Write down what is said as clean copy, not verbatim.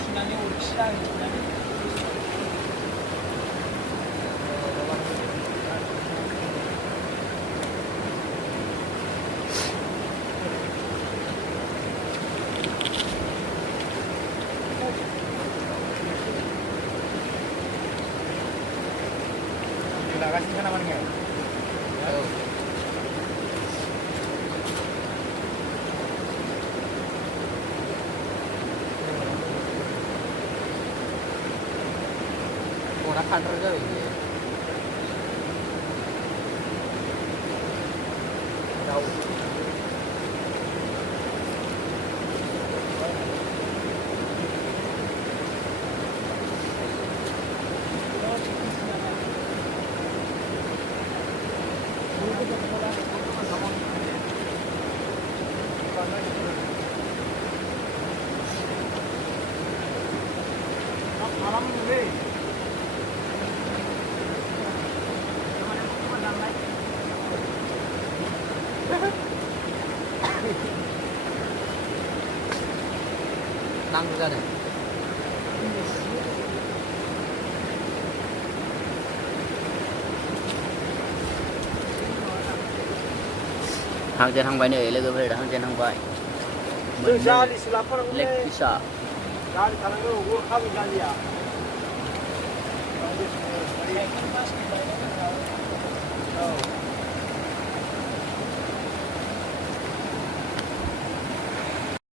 सुनानै अरखिला होनानै Lagasin ka naman ngayon. Murah kan harga ini. Tahu. Malam ini. Nang ra này. Hàng trên hàng bay này là cái về hàng trên hàng bay. Từ xa đi slap orang Leg bisa. Dari tanah itu gua kami jadi ya. kan pas di bawah kan tahu.